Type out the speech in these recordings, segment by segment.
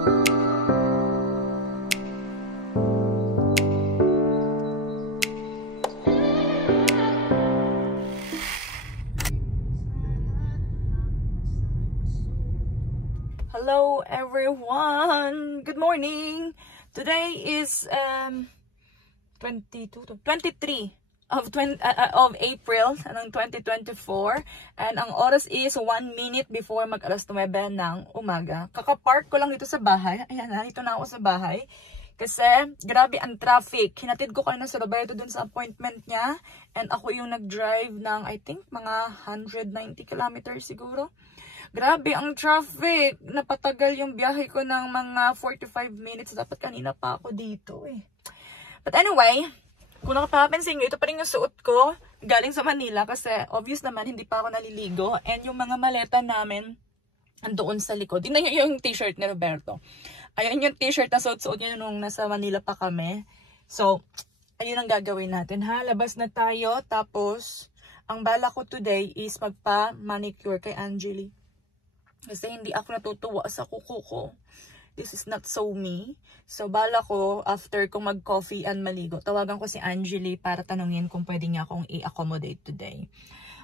Hello everyone! Good morning! Today is 23 of April ng 2024 and ang oras is 1 minute before mag alas 9 ng umaga. Kakapark ko lang dito sa bahay. Ayan, dito na ako sa bahay. Kasi grabe ang traffic. Hinatid ko kanina sa Roberto dun sa appointment niya and ako yung nag-drive ng I think mga 190 kilometers siguro. Grabe ang traffic. Napatagal yung biyahe ko ng mga 45 minutes. Dapat kanina pa ako dito eh. But anyway, kung nakapapansin nyo, ito pa rin yung suot ko galing sa Manila kasi obvious naman hindi pa ako naliligo. And yung mga maleta namin andoon sa likod. Tingnan nyo yung t-shirt ni Roberto. Ayun yung t-shirt na suot-suot niya nung nasa Manila pa kami. So, ayun ang gagawin natin ha. Labas na tayo. Tapos, ang bala ko today is magpa-manicure kay Angeli. Kasi hindi ako natutuwa sa kuko ko. This is not so me. So, bala ko, after kong mag-coffee and maligo, tawagan ko si Angeli para tanungin kung pwede niya akong i-accommodate today.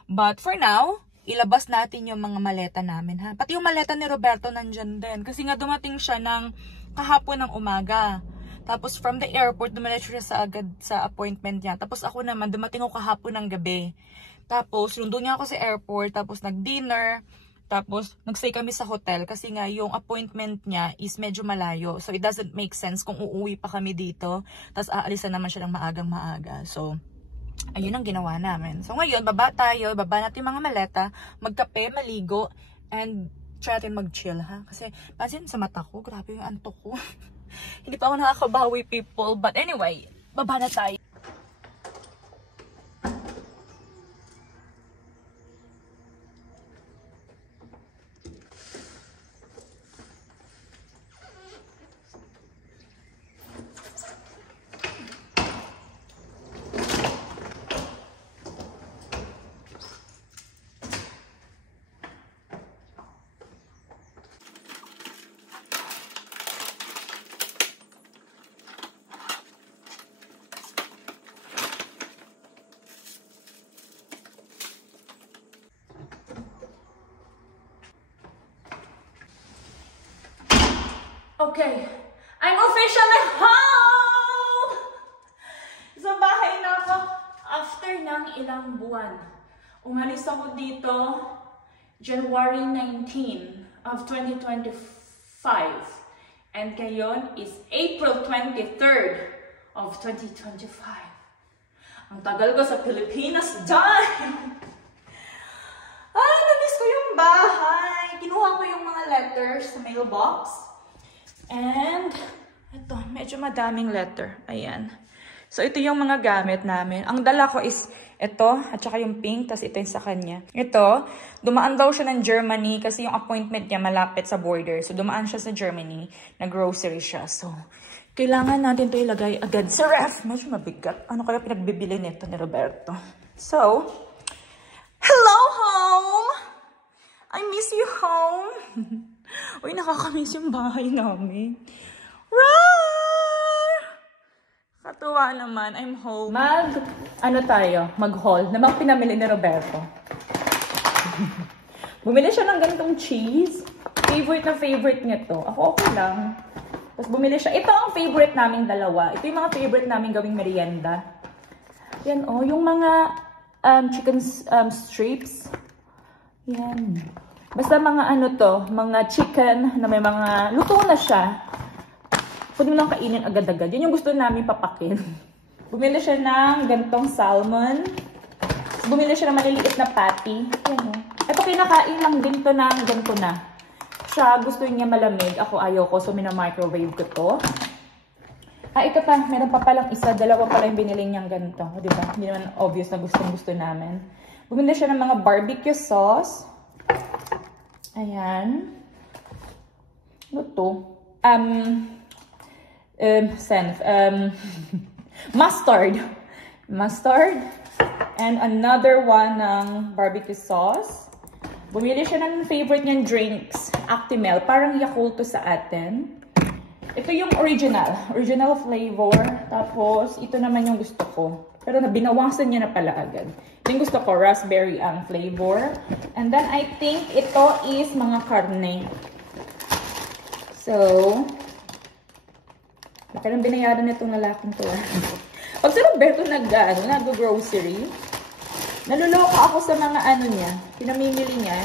But for now, ilabas natin yung mga maleta namin, ha? Pati yung maleta ni Roberto nandyan din. Kasi nga dumating siya ng kahapon ng umaga. Tapos from the airport, dumating siya agad sa appointment niya. Tapos ako naman, dumating ako kahapon ng gabi. Tapos, sundo niya ako sa airport. Tapos nag-dinner. Tapos, nag-stay kami sa hotel kasi nga yung appointment niya is medyo malayo. So, it doesn't make sense kung uuwi pa kami dito. Tapos, aalisan naman siya ng maagang maaga. So, ayun ang ginawa namin. So, ngayon, baba tayo. Baba natin mga maleta. Magkape, maligo. And, try natin mag-chill, ha? Kasi, pansin sa mata ko. Grabe yung antok ko. Hindi pa ako nakakabawi, people. But anyway, baba na tayo. Okay, I'm officially home! Sa bahay na ako after ng ilang buwan. Umalis ako dito January 19 of 2025. And ngayon is April 23rd of 2025. Ang tagal ko sa Pilipinas, dahil! Ay, namiss ko yung bahay. Kinuha ko yung mga letters sa mailbox. And, ito, medyo madaming letter. Ayan. So, ito yung mga gamit namin. Ang dala ko is ito, at saka yung pink, tas ito yung sa kanya. Ito, dumaan daw siya ng Germany kasi yung appointment niya malapit sa border. So, dumaan siya sa Germany, nag-grocery siya. So, kailangan natin ito ilagay agad sa ref. Medyo mabigat. Ano kaya pinagbibili nito ni Roberto? So, hello home! I miss you home! Uy, nakakamiss yung bahay namin. Roar! Katuwa naman. I'm home. Mag-haul. Na mga pinamili ni Roberto. Bumili siya ng ganitong cheese. Favorite na favorite niya to. Ako okay lang. Tapos bumili siya. Ito ang favorite naming dalawa. Ito yung mga favorite naming gawing merienda. Yan oh, yung mga chicken strips. Yan. Basta mga ano to, mga chicken na may mga luto na siya. Pwede mo lang kainin agad-agad. Yun yung gusto namin papakin. Bumili siya ng gantong salmon. Bumili siya ng maliliit na patty. Yan o. Ito kinakain lang din to ng ganito na. Siya gusto niya malamig. Ako ayaw ko, so mina-microwave ko to. Ito pa. Meron pa palang isa. Dalawa pala yung binili niyang ganito. Diba? Hindi naman obvious na gusto namin. Bumili siya ng mga barbecue sauce. Ayan. Ano to? Mustard. Mustard. And another one ng barbecue sauce. Bumili siya ng favorite niyang drinks. Actimel. Parang Yakult to sa atin. Ito yung original flavor. Tapos, ito naman yung gusto ko. Pero binawasan niya na pala agad. Ito yung gusto ko, raspberry ang flavor. And then, I think ito is mga karne. So, laki ng binayaran nitong lalaking to. Pag si Roberto nag-grocery, naluloko ako sa mga ano niya, pinamimili niya.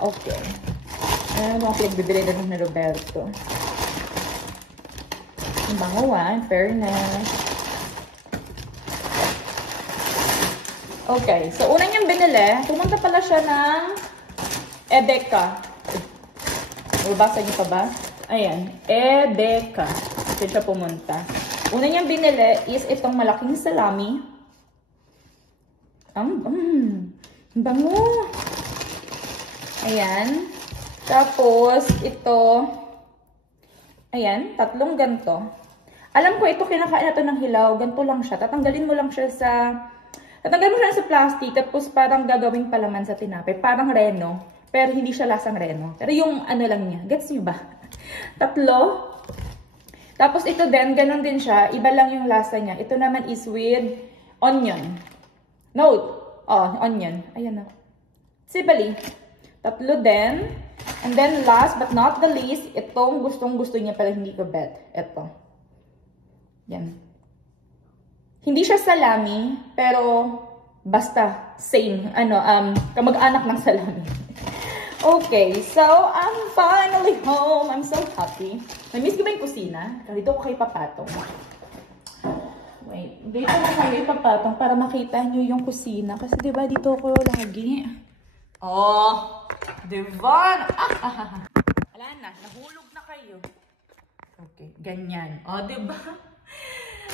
Okay. Ano mga pinagbibili na ni Roberto. Yung banguan, fairness. Okay, so una niyang binili, pumunta pala siya ng Edeka. Mabasa niyo pa ba? Ayan, Edeka. Ito siya pumunta. Una niyang binili is itong malaking salami. Bango. Ayan. Tapos, ito. Ayan, 3 ganto. Alam ko, ito kinakain na to ng hilaw. Ganto lang siya. Tatanggalin mo siya sa plastic. Tapos parang gagawing palaman sa tinapay. Parang reno. Pero hindi siya lasang reno. Pero yung ano lang niya. Gets niyo ba? 3. Tapos ito din, ganun din siya. Iba lang yung lasa niya. Ito naman is with onion. No. Onion. Ayan na. Sibali. 3 din. And then last but not the least, itong gustong-gusto niya pala hindi ko bet. Ito. Yan. Hindi siya salami, pero basta same. Kamag-anak ng salami. Okay, so I'm finally home. I'm so happy. Na-miss ko ba yung kusina? Dito ko kayo papatong. Wait, dito ko kayo ipapatong para makita nyo yung kusina. Kasi diba dito ko lagi. Oh, diba? Wala na, nahulog na kayo. Okay, ganyan. Oh, diba?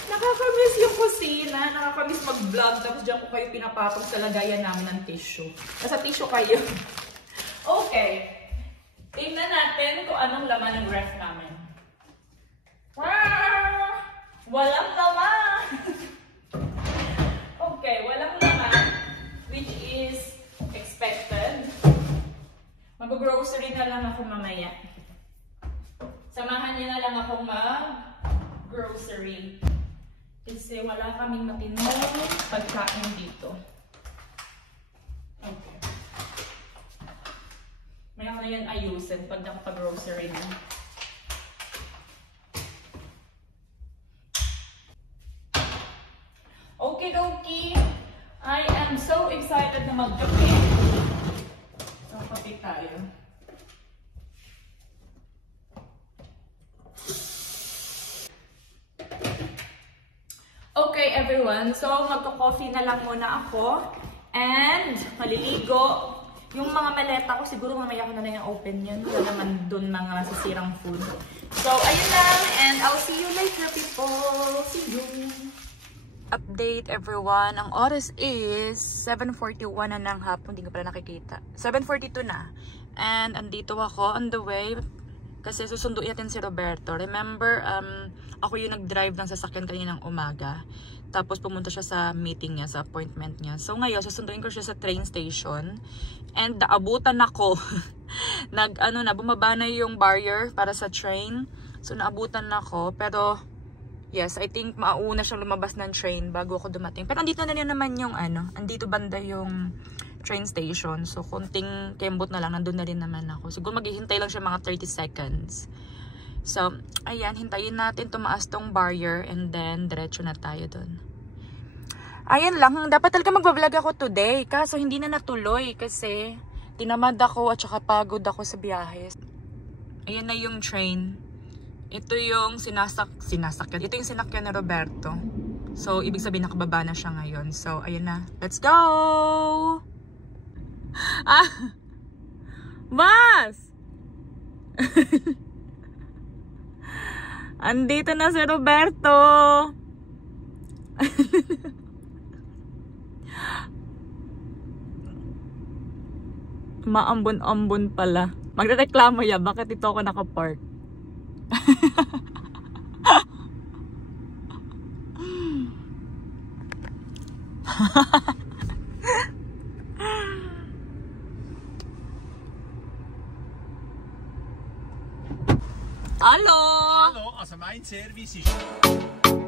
Nakakamiss yung kusina. Nakakamiss mag-vlog. Tapos dyan ko kayo pinapatong sa lagayan namin ng tissue. Nasa tissue kayo. Okay. Tingnan natin kung anong laman ng ref namin. Wow! Walang laman! Okay, walang laman. Which is expected. Mag-grocery na lang ako mamaya. Samahan niyo na lang ako mag-grocery. Kasi wala kaming matinong pagkain dito. Okay. May ako na yan ayusin pag nakapag-grocery na. Okay, dokie. I am so excited na mag-kape. So, kape tayo. Okay, everyone. So, magko-coffee na lang muna ako. And, maliligo. Yung mga maleta ko, siguro mamaya ko na lang open yun. Wala naman dun mga sisirang food. So, ayun lang. And I'll see you later, people. See you. Update, everyone. Ang oras is 7:41 na ng hapon. Hindi ko pala nakikita. 7:42 na. And andito ako on the way. Kasi susunduin natin si Roberto. Remember, ako yung nag-drive ng sasakyan kaninang umaga. Tapos pumunta siya sa meeting niya, sa appointment niya. So ngayon, susunduin ko siya sa train station. And naabutan ako. Bumaba na yung barrier para sa train. So naabutan ako. Pero, yes, I think mauna siyang lumabas ng train bago ako dumating. Pero andito na rin naman yung andito banda yung train station. So kunting kembot na lang, nandun na rin naman ako. Siguro maghihintay lang siya mga 30 seconds. So, ayan, hintayin natin tumaas tong barrier and then diretso na tayo dun. Ayan lang, dapat talaga magbablog ako today. Kaso hindi na natuloy kasi tinamad ako at saka pagod ako sa biyahe. Ayan na yung train. Ito yung sinasakyan. Ito yung sinakyan ni Roberto. So, ibig sabihin nakababa na siya ngayon. So, ayan na. Let's go! Bas! Andito na si Roberto. Maambon-ambon pala. Magrereklamo ya, bakit dito ako nakapark? Hello! mein Service ist...